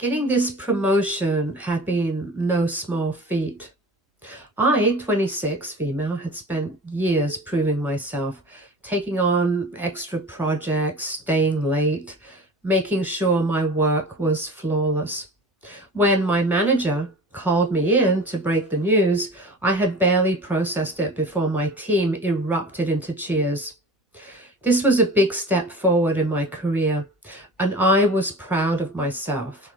Getting this promotion had been no small feat. I, 26, female, had spent years proving myself, taking on extra projects, staying late, making sure my work was flawless. When my manager called me in to break the news, I had barely processed it before my team erupted into cheers. This was a big step forward in my career, and I was proud of myself.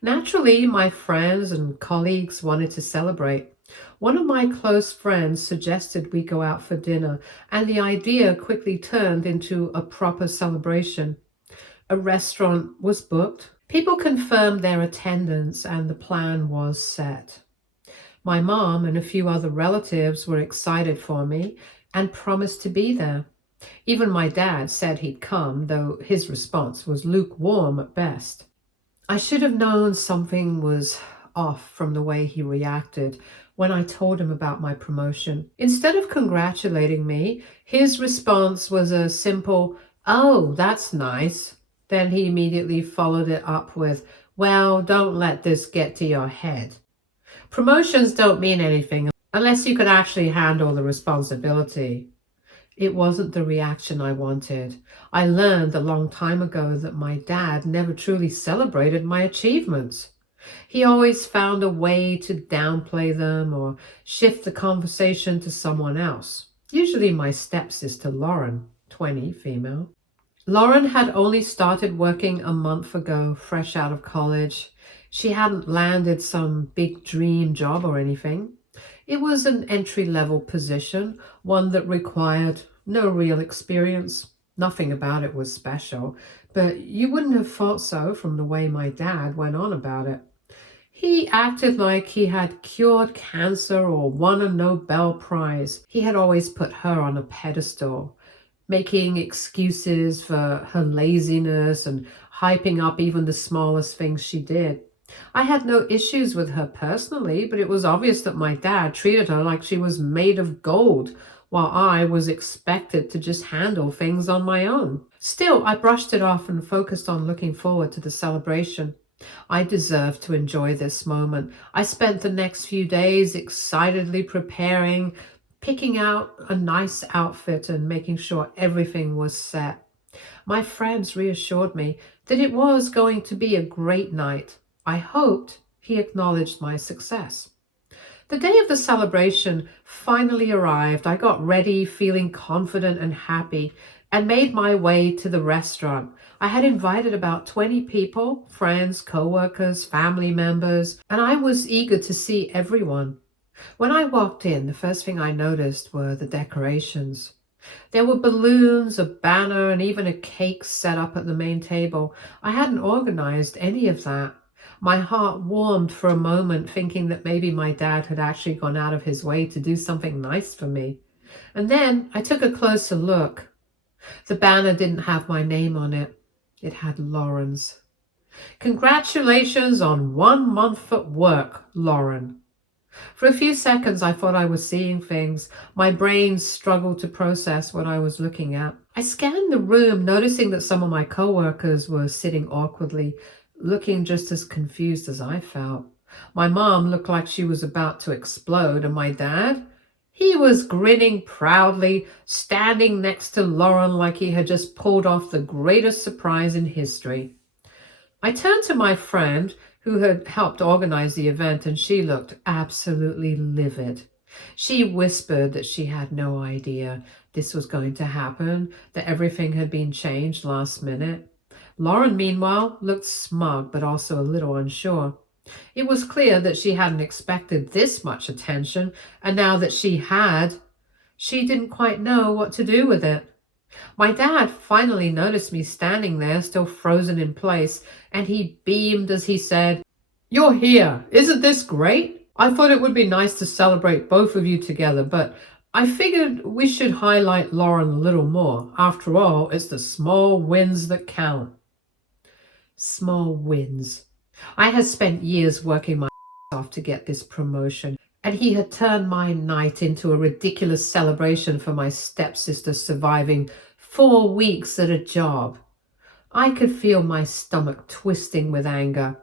Naturally, my friends and colleagues wanted to celebrate. One of my close friends suggested we go out for dinner, and the idea quickly turned into a proper celebration. A restaurant was booked. People confirmed their attendance, and the plan was set. My mom and a few other relatives were excited for me and promised to be there. Even my dad said he'd come, though his response was lukewarm at best. I should have known something was off from the way he reacted when I told him about my promotion. Instead of congratulating me, his response was a simple, "Oh, that's nice." Then he immediately followed it up with, "Well, don't let this get to your head. Promotions don't mean anything unless you can actually handle the responsibility." It wasn't the reaction I wanted. I learned a long time ago that my dad never truly celebrated my achievements. He always found a way to downplay them or shift the conversation to someone else, usually my stepsister Lauren, 20, female. Lauren had only started working a month ago, fresh out of college. She hadn't landed some big dream job or anything. It was an entry-level position, one that required no real experience. Nothing about it was special, but you wouldn't have thought so from the way my dad went on about it. He acted like he had cured cancer or won a Nobel Prize. He had always put her on a pedestal, making excuses for her laziness and hyping up even the smallest things she did. I had no issues with her personally, but it was obvious that my dad treated her like she was made of gold, while I was expected to just handle things on my own. Still, I brushed it off and focused on looking forward to the celebration. I deserved to enjoy this moment. I spent the next few days excitedly preparing, picking out a nice outfit and making sure everything was set. My friends reassured me that it was going to be a great night. I hoped he acknowledged my success. The day of the celebration finally arrived. I got ready, feeling confident and happy, and made my way to the restaurant. I had invited about 20 people, friends, co-workers, family members, and I was eager to see everyone. When I walked in, the first thing I noticed were the decorations. There were balloons, a banner, and even a cake set up at the main table. I hadn't organized any of that. My heart warmed for a moment, thinking that maybe my dad had actually gone out of his way to do something nice for me. And then I took a closer look. The banner didn't have my name on it. It had Lauren's. "Congratulations on 1 month at work, Lauren." For a few seconds, I thought I was seeing things. My brain struggled to process what I was looking at. I scanned the room, noticing that some of my coworkers were sitting awkwardly, looking just as confused as I felt. My mom looked like she was about to explode, and my dad, he was grinning proudly, standing next to Lauren like he had just pulled off the greatest surprise in history. I turned to my friend who had helped organize the event, and she looked absolutely livid. She whispered that she had no idea this was going to happen, that everything had been changed last minute. Lauren, meanwhile, looked smug, but also a little unsure. It was clear that she hadn't expected this much attention, and now that she had, she didn't quite know what to do with it. My dad finally noticed me standing there, still frozen in place, and he beamed as he said, "You're here. Isn't this great? I thought it would be nice to celebrate both of you together, but I figured we should highlight Lauren a little more. After all, it's the small wins that count." Small wins. I had spent years working my off to get this promotion, and he had turned my night into a ridiculous celebration for my stepsister surviving 4 weeks at a job. I could feel my stomach twisting with anger,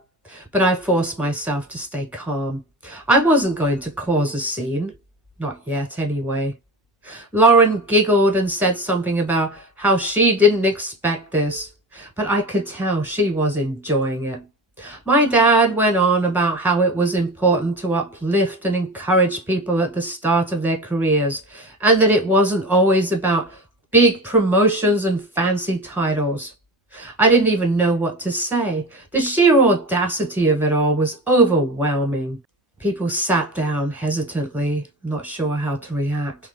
but I forced myself to stay calm. I wasn't going to cause a scene. Not yet, anyway. Lauren giggled and said something about how she didn't expect this, but I could tell she was enjoying it. My dad went on about how it was important to uplift and encourage people at the start of their careers, and that it wasn't always about big promotions and fancy titles. I didn't even know what to say. The sheer audacity of it all was overwhelming. People sat down hesitantly, not sure how to react.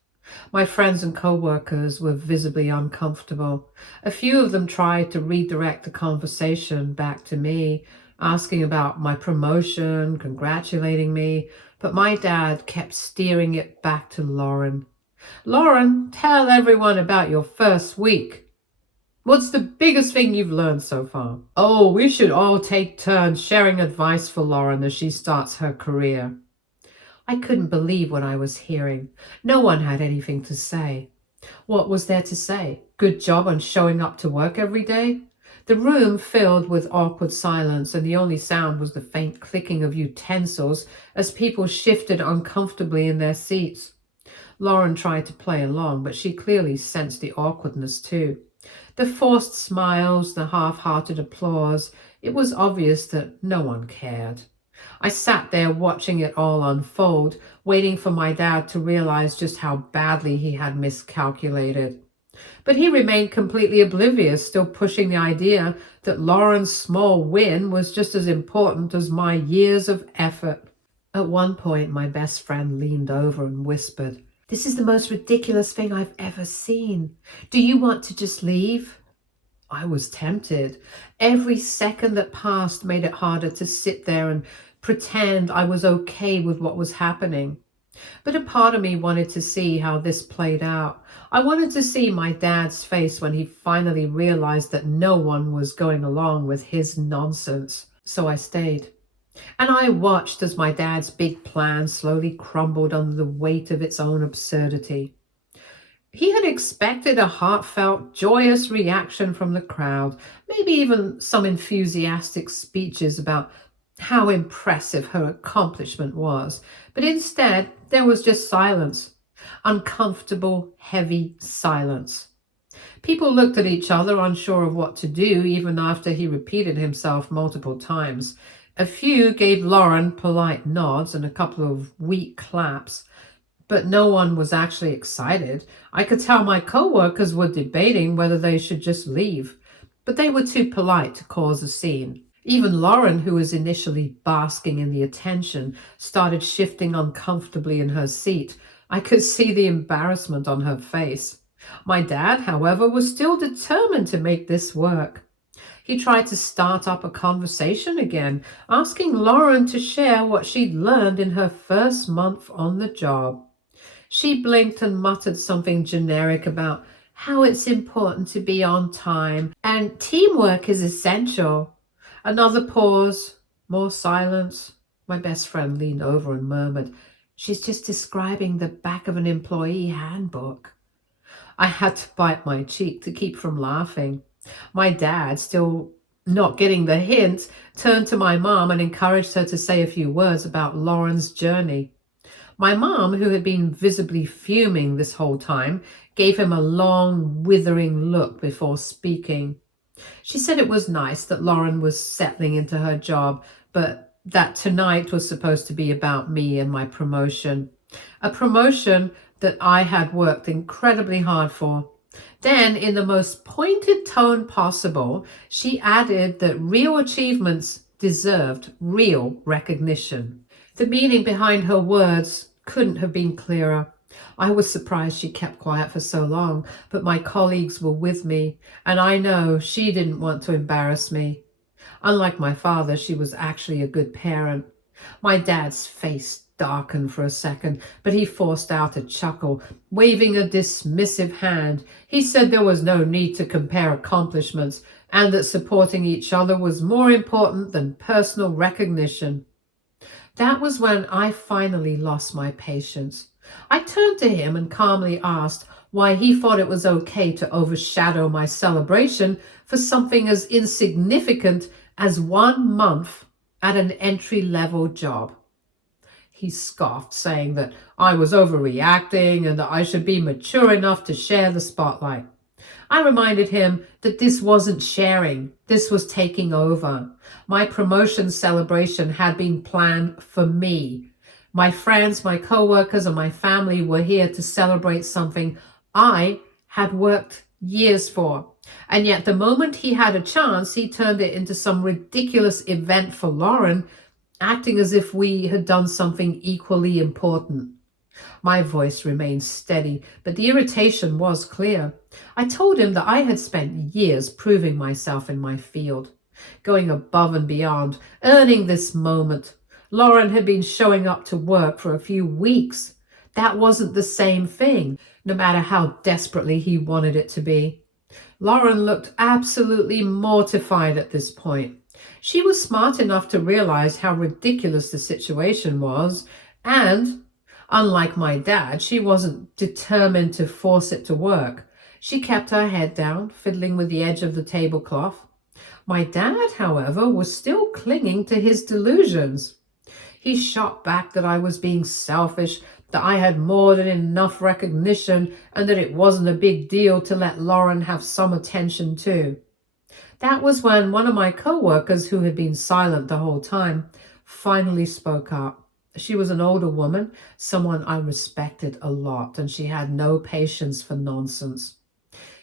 My friends and co-workers were visibly uncomfortable. A few of them tried to redirect the conversation back to me, asking about my promotion, congratulating me, but my dad kept steering it back to Lauren. Lauren, tell everyone about your first week. What's the biggest thing you've learned so far? Oh, we should all take turns sharing advice for Lauren as she starts her career. I couldn't believe what I was hearing. No one had anything to say. What was there to say? Good job on showing up to work every day? The room filled with awkward silence, and the only sound was the faint clicking of utensils as people shifted uncomfortably in their seats. Lauren tried to play along, but she clearly sensed the awkwardness too. The forced smiles, the half-hearted applause, it was obvious that no one cared. I sat there watching it all unfold, waiting for my dad to realize just how badly he had miscalculated. But he remained completely oblivious, still pushing the idea that Lauren's small win was just as important as my years of effort. At one point, my best friend leaned over and whispered, "This is the most ridiculous thing I've ever seen. Do you want to just leave?" I was tempted. Every second that passed made it harder to sit there and pretend I was okay with what was happening. But a part of me wanted to see how this played out. I wanted to see my dad's face when he finally realized that no one was going along with his nonsense. So I stayed. And I watched as my dad's big plan slowly crumbled under the weight of its own absurdity. He had expected a heartfelt, joyous reaction from the crowd, maybe even some enthusiastic speeches about how impressive her accomplishment was. But instead, there was just silence. Uncomfortable, heavy silence. People looked at each other, unsure of what to do, even after he repeated himself multiple times. A few gave Lauren polite nods and a couple of weak claps, but no one was actually excited. I could tell my co-workers were debating whether they should just leave, but they were too polite to cause a scene. Even Lauren, who was initially basking in the attention, started shifting uncomfortably in her seat. I could see the embarrassment on her face. My dad, however, was still determined to make this work. He tried to start up a conversation again, asking Lauren to share what she'd learned in her first month on the job. She blinked and muttered something generic about how it's important to be on time and teamwork is essential. Another pause, more silence. My best friend leaned over and murmured, "She's just describing the back of an employee handbook." I had to bite my cheek to keep from laughing. My dad, still not getting the hint, turned to my mom and encouraged her to say a few words about Lauren's journey. My mom, who had been visibly fuming this whole time, gave him a long, withering look before speaking. She said it was nice that Lauren was settling into her job, but that tonight was supposed to be about me and my promotion. A promotion that I had worked incredibly hard for. Then, in the most pointed tone possible, she added that real achievements deserved real recognition. The meaning behind her words couldn't have been clearer. I was surprised she kept quiet for so long, but my colleagues were with me, and I know she didn't want to embarrass me. Unlike my father, she was actually a good parent. My dad's face darkened for a second, but he forced out a chuckle, waving a dismissive hand. He said there was no need to compare accomplishments, and that supporting each other was more important than personal recognition. That was when I finally lost my patience. I turned to him and calmly asked why he thought it was okay to overshadow my celebration for something as insignificant as 1 month at an entry-level job. He scoffed, saying that I was overreacting and that I should be mature enough to share the spotlight. I reminded him that this wasn't sharing, this was taking over. My promotion celebration had been planned for me. My friends, my co-workers, and my family were here to celebrate something I had worked years for. And yet the moment he had a chance, he turned it into some ridiculous event for Lauren, acting as if we had done something equally important. My voice remained steady, but the irritation was clear. I told him that I had spent years proving myself in my field, going above and beyond, earning this moment. Lauren had been showing up to work for a few weeks. That wasn't the same thing, no matter how desperately he wanted it to be. Lauren looked absolutely mortified at this point. She was smart enough to realize how ridiculous the situation was, and unlike my dad, she wasn't determined to force it to work. She kept her head down, fiddling with the edge of the tablecloth. My dad, however, was still clinging to his delusions. He shot back that I was being selfish, that I had more than enough recognition, and that it wasn't a big deal to let Lauren have some attention too. That was when one of my co-workers, who had been silent the whole time, finally spoke up. She was an older woman, someone I respected a lot, and she had no patience for nonsense.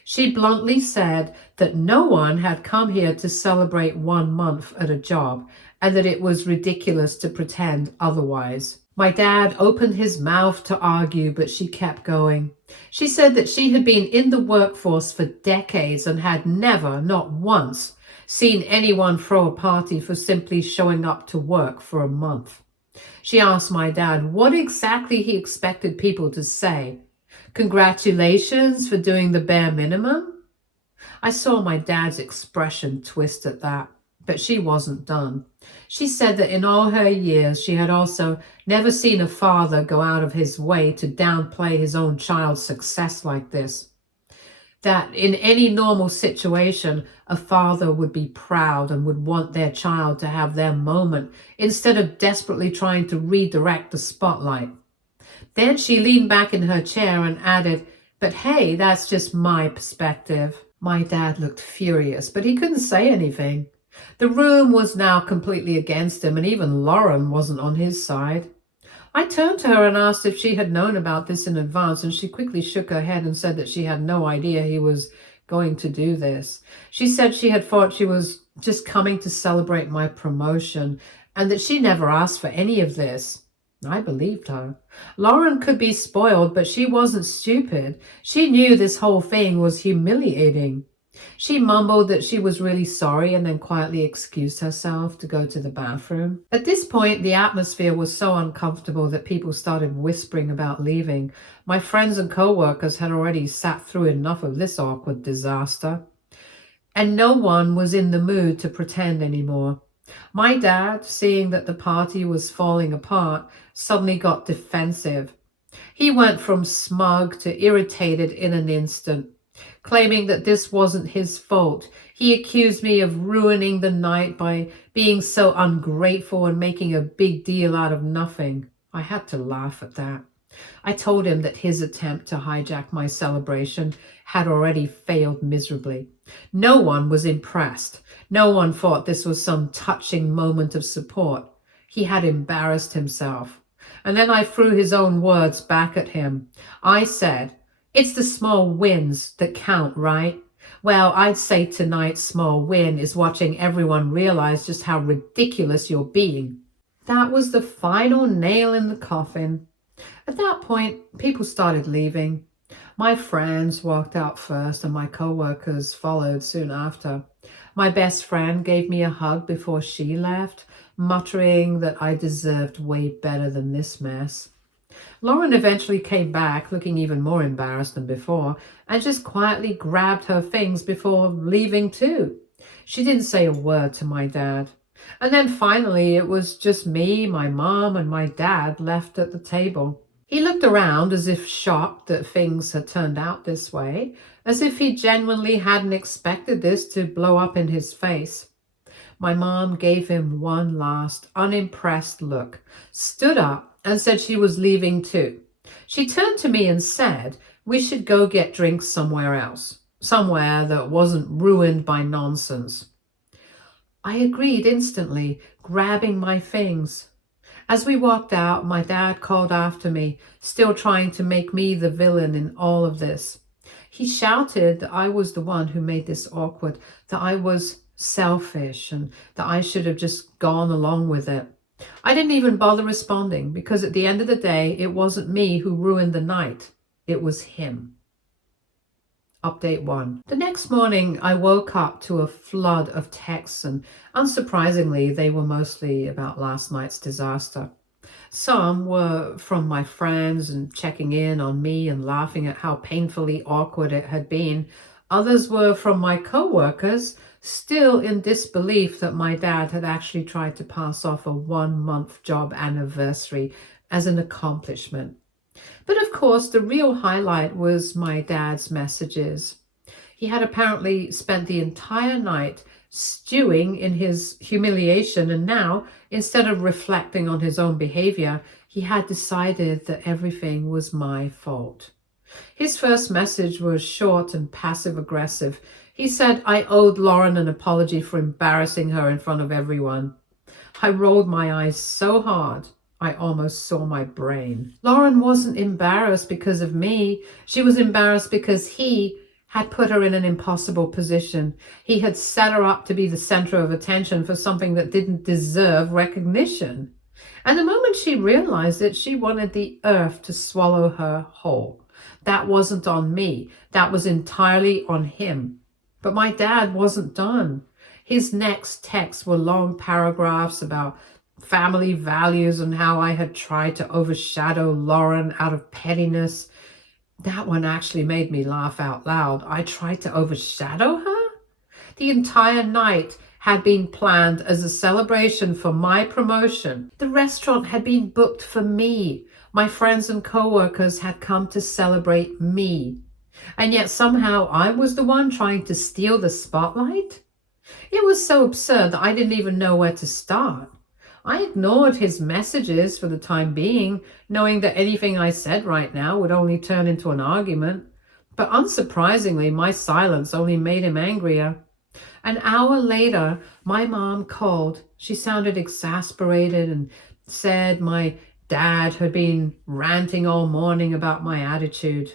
She bluntly said that no one had come here to celebrate 1 month at a job, and that it was ridiculous to pretend otherwise. My dad opened his mouth to argue, but she kept going. She said that she had been in the workforce for decades and had never, not once, seen anyone throw a party for simply showing up to work for a month. She asked my dad what exactly he expected people to say. Congratulations for doing the bare minimum? I saw my dad's expression twist at that, but she wasn't done. She said that in all her years, she had also never seen a father go out of his way to downplay his own child's success like this. That in any normal situation, a father would be proud and would want their child to have their moment instead of desperately trying to redirect the spotlight. Then she leaned back in her chair and added, "But hey, that's just my perspective." My dad looked furious, but he couldn't say anything. The room was now completely against him, and even Lauren wasn't on his side. I turned to her and asked if she had known about this in advance, and she quickly shook her head and said that she had no idea he was going to do this. She said she had thought she was just coming to celebrate my promotion, and that she never asked for any of this. I believed her. Lauren could be spoiled, but she wasn't stupid. She knew this whole thing was humiliating. She mumbled that she was really sorry and then quietly excused herself to go to the bathroom. At this point, the atmosphere was so uncomfortable that people started whispering about leaving. My friends and co-workers had already sat through enough of this awkward disaster, and no one was in the mood to pretend anymore. My dad, seeing that the party was falling apart, suddenly got defensive. He went from smug to irritated in an instant. Claiming that this wasn't his fault, he accused me of ruining the night by being so ungrateful and making a big deal out of nothing. I had to laugh at that. I told him that his attempt to hijack my celebration had already failed miserably. No one was impressed. No one thought this was some touching moment of support. He had embarrassed himself. And then I threw his own words back at him. I said, "It's the small wins that count, right?" Well, I'd say tonight's small win is watching everyone realize just how ridiculous you're being. That was the final nail in the coffin. At that point, people started leaving. My friends walked out first and my co-workers followed soon after. My best friend gave me a hug before she left, muttering that I deserved way better than this mess. Lauren eventually came back, looking even more embarrassed than before, and just quietly grabbed her things before leaving too. She didn't say a word to my dad. And then finally it was just me, my mom, and my dad left at the table. He looked around as if shocked that things had turned out this way, as if he genuinely hadn't expected this to blow up in his face. My mom gave him one last unimpressed look, stood up, and said she was leaving too. She turned to me and said we should go get drinks somewhere else, somewhere that wasn't ruined by nonsense. I agreed instantly, grabbing my things. As we walked out, my dad called after me, still trying to make me the villain in all of this. He shouted that I was the one who made this awkward, that I was selfish, and that I should have just gone along with it. I didn't even bother responding because at the end of the day, it wasn't me who ruined the night. It was him. Update 1. The next morning, I woke up to a flood of texts, and unsurprisingly, they were mostly about last night's disaster. Some were from my friends and checking in on me and laughing at how painfully awkward it had been. Others were from my co-workers, still in disbelief that my dad had actually tried to pass off a 1-month job anniversary as an accomplishment. But of course, the real highlight was my dad's messages. He had apparently spent the entire night stewing in his humiliation, and now, instead of reflecting on his own behavior, he had decided that everything was my fault. His first message was short and passive-aggressive. He said I owed Lauren an apology for embarrassing her in front of everyone. I rolled my eyes so hard I almost saw my brain. Lauren wasn't embarrassed because of me. She was embarrassed because he had put her in an impossible position. He had set her up to be the center of attention for something that didn't deserve recognition. And the moment she realized it, she wanted the earth to swallow her whole. That wasn't on me. That was entirely on him. But my dad wasn't done. His next texts were long paragraphs about family values and how I had tried to overshadow Lauren out of pettiness. That one actually made me laugh out loud. I tried to overshadow her? The entire night had been planned as a celebration for my promotion. The restaurant had been booked for me. My friends and co-workers had come to celebrate me. And yet somehow I was the one trying to steal the spotlight? It was so absurd that I didn't even know where to start. I ignored his messages for the time being, knowing that anything I said right now would only turn into an argument. But unsurprisingly, my silence only made him angrier. An hour later, my mom called. She sounded exasperated and said my dad had been ranting all morning about my attitude.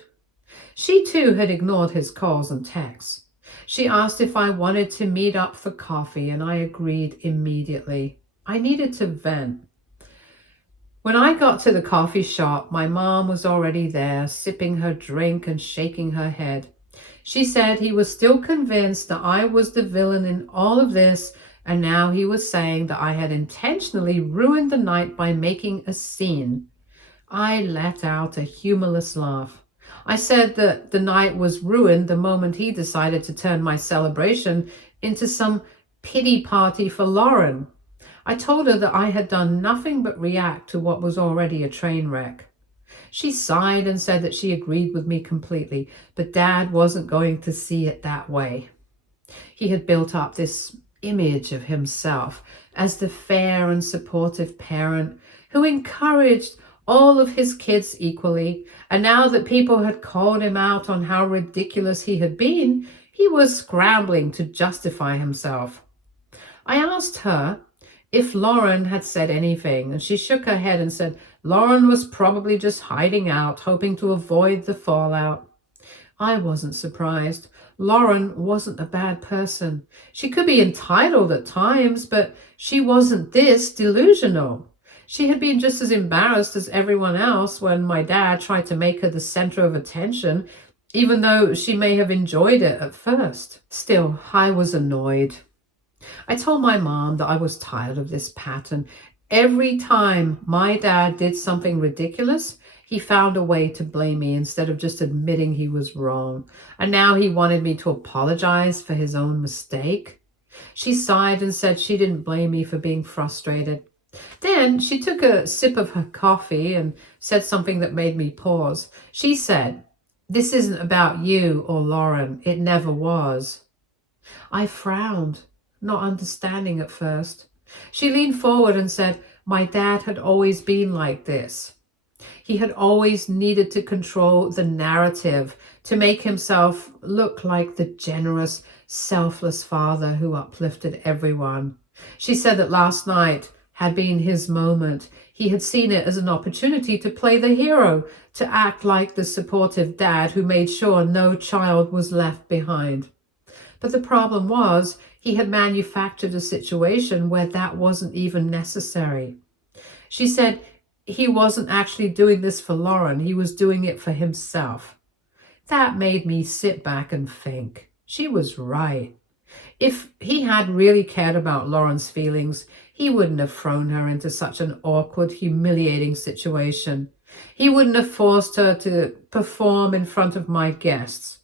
She too had ignored his calls and texts. She asked if I wanted to meet up for coffee, and I agreed immediately. I needed to vent. When I got to the coffee shop, my mom was already there, sipping her drink and shaking her head. She said he was still convinced that I was the villain in all of this, and now he was saying that I had intentionally ruined the night by making a scene. I let out a humorless laugh. I said that the night was ruined the moment he decided to turn my celebration into some pity party for Lauren. I told her that I had done nothing but react to what was already a train wreck. She sighed and said that she agreed with me completely, but Dad wasn't going to see it that way. He had built up this image of himself as the fair and supportive parent who encouraged all of his kids equally, and now that people had called him out on how ridiculous he had been, he was scrambling to justify himself. I asked her if Lauren had said anything, and she shook her head and said Lauren was probably just hiding out, hoping to avoid the fallout. I wasn't surprised. Lauren wasn't a bad person. She could be entitled at times, but she wasn't this delusional. She had been just as embarrassed as everyone else when my dad tried to make her the center of attention, even though she may have enjoyed it at first. Still, I was annoyed. I told my mom that I was tired of this pattern. Every time my dad did something ridiculous, he found a way to blame me instead of just admitting he was wrong. And now he wanted me to apologize for his own mistake. She sighed and said she didn't blame me for being frustrated. Then she took a sip of her coffee and said something that made me pause. She said, "This isn't about you or Lauren. It never was." I frowned, not understanding at first. She leaned forward and said, "My dad had always been like this. He had always needed to control the narrative to make himself look like the generous, selfless father who uplifted everyone." She said that last night had been his moment. He had seen it as an opportunity to play the hero, to act like the supportive dad who made sure no child was left behind. But the problem was, he had manufactured a situation where that wasn't even necessary. She said he wasn't actually doing this for Lauren, he was doing it for himself. That made me sit back and think. She was right. If he had really cared about Lauren's feelings, he wouldn't have thrown her into such an awkward, humiliating situation. He wouldn't have forced her to perform in front of my guests,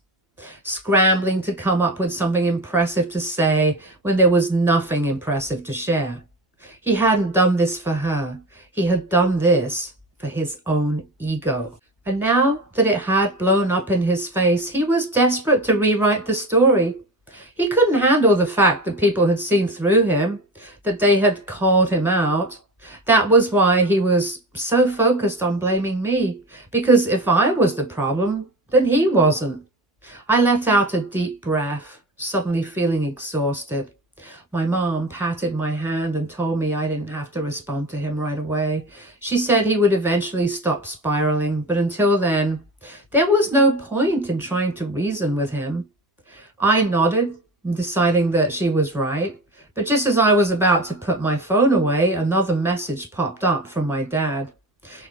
scrambling to come up with something impressive to say when there was nothing impressive to share. He hadn't done this for her. He had done this for his own ego. And now that it had blown up in his face, he was desperate to rewrite the story. He couldn't handle the fact that people had seen through him, that they had called him out. That was why he was so focused on blaming me, because if I was the problem, then he wasn't. I let out a deep breath, suddenly feeling exhausted. My mom patted my hand and told me I didn't have to respond to him right away. She said he would eventually stop spiraling, but until then, there was no point in trying to reason with him. I nodded, deciding that she was right, but just as I was about to put my phone away, another message popped up from my dad.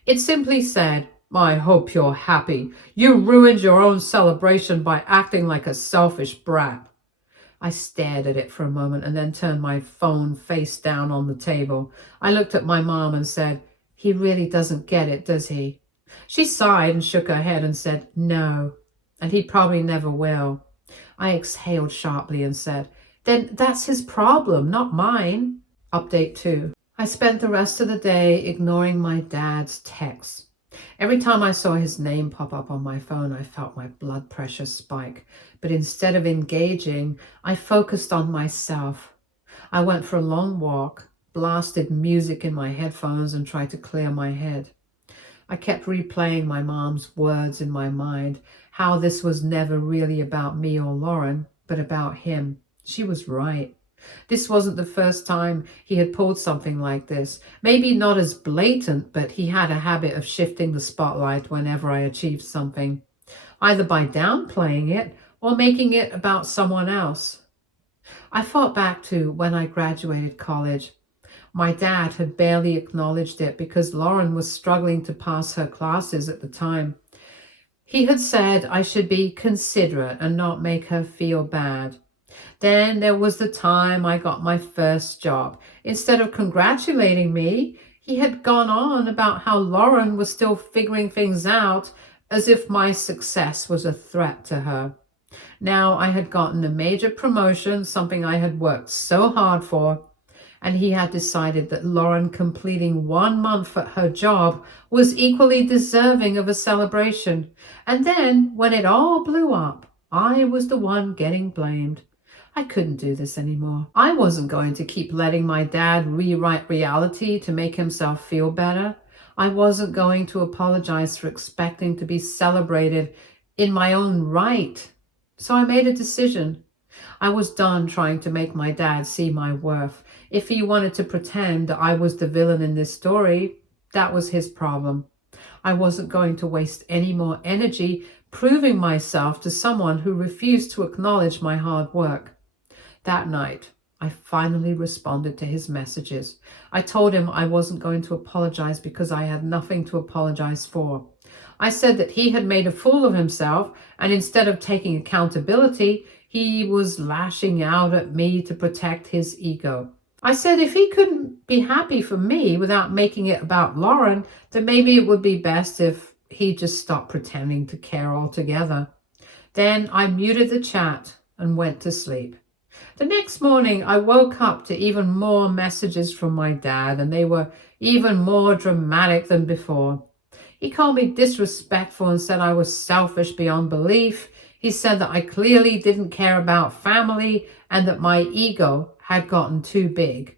It simply said, "I hope you're happy. You ruined your own celebration by acting like a selfish brat." I stared at it for a moment and then turned my phone face down on the table. I looked at my mom and said, "He really doesn't get it, does he?" She sighed and shook her head and said, "No, and he probably never will." I exhaled sharply and said, "Then that's his problem, not mine." Update 2. I spent the rest of the day ignoring my dad's texts. Every time I saw his name pop up on my phone, I felt my blood pressure spike. But instead of engaging, I focused on myself. I went for a long walk, blasted music in my headphones, and tried to clear my head. I kept replaying my mom's words in my mind, how this was never really about me or Lauren, but about him. She was right. This wasn't the first time he had pulled something like this. Maybe not as blatant, but he had a habit of shifting the spotlight whenever I achieved something, either by downplaying it or making it about someone else. I thought back to when I graduated college. My dad had barely acknowledged it because Lauren was struggling to pass her classes at the time. He had said I should be considerate and not make her feel bad. Then there was the time I got my first job. Instead of congratulating me, he had gone on about how Lauren was still figuring things out, as if my success was a threat to her. Now I had gotten a major promotion, something I had worked so hard for, and he had decided that Lauren completing 1 month at her job was equally deserving of a celebration. And then, when it all blew up, I was the one getting blamed. I couldn't do this anymore. I wasn't going to keep letting my dad rewrite reality to make himself feel better. I wasn't going to apologize for expecting to be celebrated in my own right. So I made a decision. I was done trying to make my dad see my worth. If he wanted to pretend I was the villain in this story, that was his problem. I wasn't going to waste any more energy proving myself to someone who refused to acknowledge my hard work. That night, I finally responded to his messages. I told him I wasn't going to apologize because I had nothing to apologize for. I said that he had made a fool of himself, and instead of taking accountability, he was lashing out at me to protect his ego. I said if he couldn't be happy for me without making it about Lauren, then maybe it would be best if he just stopped pretending to care altogether. Then I muted the chat and went to sleep. The next morning, I woke up to even more messages from my dad, and they were even more dramatic than before. He called me disrespectful and said I was selfish beyond belief. He said that I clearly didn't care about family and that my ego had gotten too big.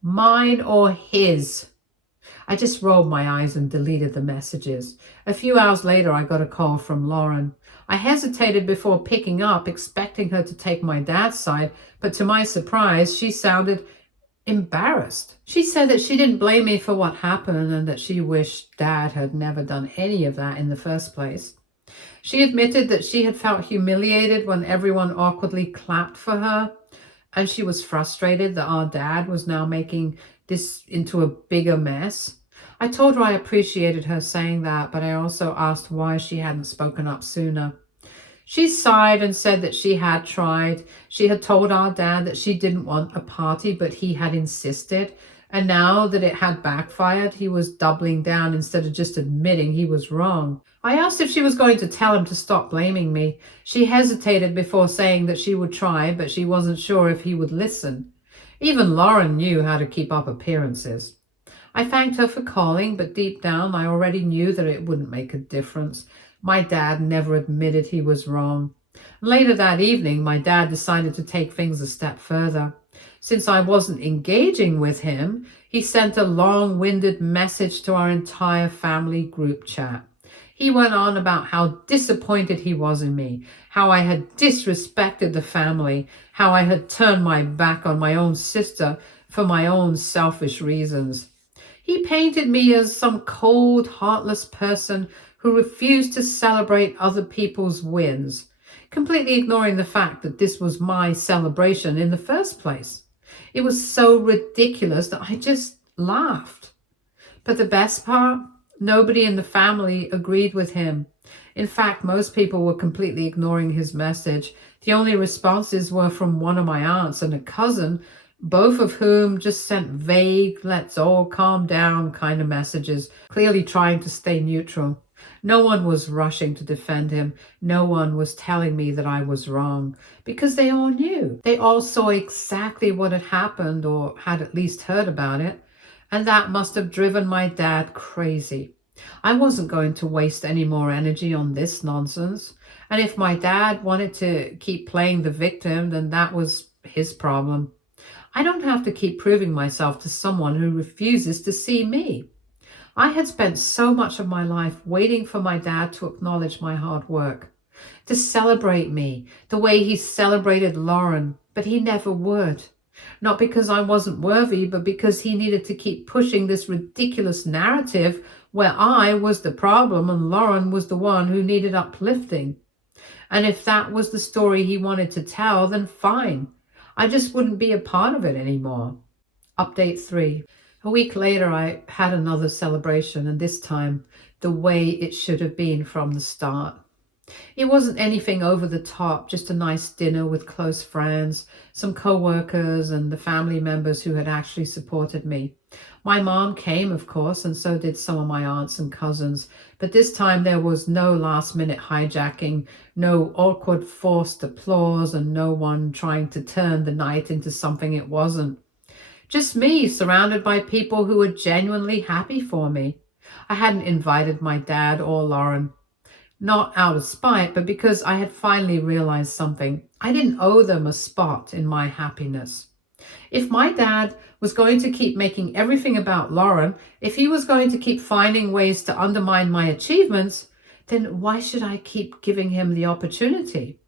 Mine or his? I just rolled my eyes and deleted the messages. A few hours later, I got a call from Lauren. I hesitated before picking up, expecting her to take my dad's side, but to my surprise, she sounded embarrassed. She said that she didn't blame me for what happened and that she wished Dad had never done any of that in the first place. She admitted that she had felt humiliated when everyone awkwardly clapped for her, and she was frustrated that our dad was now making this into a bigger mess. I told her I appreciated her saying that, but I also asked why she hadn't spoken up sooner. She sighed and said that she had tried. She had told our dad that she didn't want a party, but he had insisted. And now that it had backfired, he was doubling down instead of just admitting he was wrong. I asked if she was going to tell him to stop blaming me. She hesitated before saying that she would try, but she wasn't sure if he would listen. Even Lauren knew how to keep up appearances. I thanked her for calling, but deep down I already knew that it wouldn't make a difference. My dad never admitted he was wrong. Later that evening, my dad decided to take things a step further. Since I wasn't engaging with him, he sent a long-winded message to our entire family group chat. He went on about how disappointed he was in me, how I had disrespected the family, how I had turned my back on my own sister for my own selfish reasons. He painted me as some cold, heartless person who refused to celebrate other people's wins, completely ignoring the fact that this was my celebration in the first place. It was so ridiculous that I just laughed. But the best part, nobody in the family agreed with him. In fact, most people were completely ignoring his message. The only responses were from one of my aunts and a cousin, both of whom just sent vague, let's all calm down kind of messages, clearly trying to stay neutral. No one was rushing to defend him. No one was telling me that I was wrong, because they all knew. They all saw exactly what had happened, or had at least heard about it, and that must have driven my dad crazy. I wasn't going to waste any more energy on this nonsense, and if my dad wanted to keep playing the victim, then that was his problem. I don't have to keep proving myself to someone who refuses to see me. I had spent so much of my life waiting for my dad to acknowledge my hard work, to celebrate me the way he celebrated Lauren, but he never would. Not because I wasn't worthy, but because he needed to keep pushing this ridiculous narrative where I was the problem and Lauren was the one who needed uplifting. And if that was the story he wanted to tell, then fine. I just wouldn't be a part of it anymore. Update 3. A week later, I had another celebration, and this time, the way it should have been from the start. It wasn't anything over the top, just a nice dinner with close friends, some co-workers, and the family members who had actually supported me. My mom came, of course, and so did some of my aunts and cousins, but this time there was no last-minute hijacking, no awkward forced applause, and no one trying to turn the night into something it wasn't. Just me, surrounded by people who were genuinely happy for me. I hadn't invited my dad or Lauren. Not out of spite, but because I had finally realized something. I didn't owe them a spot in my happiness. If my dad was going to keep making everything about Lauren, if he was going to keep finding ways to undermine my achievements, then why should I keep giving him the opportunity?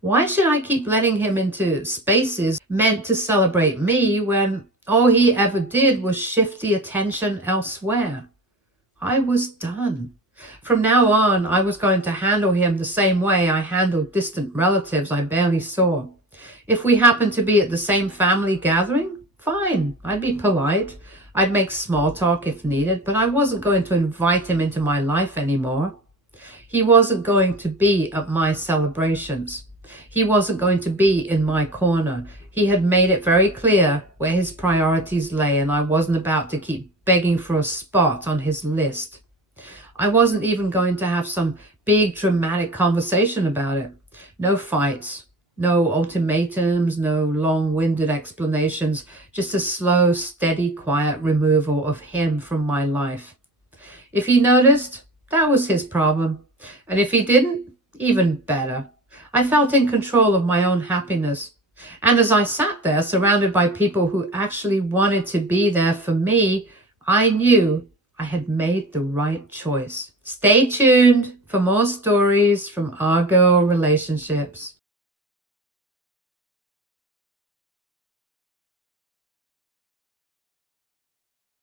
Why should I keep letting him into spaces meant to celebrate me when all he ever did was shift the attention elsewhere? I was done. From now on, I was going to handle him the same way I handled distant relatives I barely saw. If we happened to be at the same family gathering, fine, I'd be polite. I'd make small talk if needed, but I wasn't going to invite him into my life anymore. He wasn't going to be at my celebrations. He wasn't going to be in my corner. He had made it very clear where his priorities lay, and I wasn't about to keep begging for a spot on his list. I wasn't even going to have some big dramatic conversation about it. No fights, No ultimatums, no long-winded explanations, just a slow, steady, quiet removal of him from my life. If he noticed, that was his problem. And if he didn't, even better. I felt in control of my own happiness. And as I sat there surrounded by people who actually wanted to be there for me, I knew I had made the right choice. Stay tuned for more stories from our girl relationships.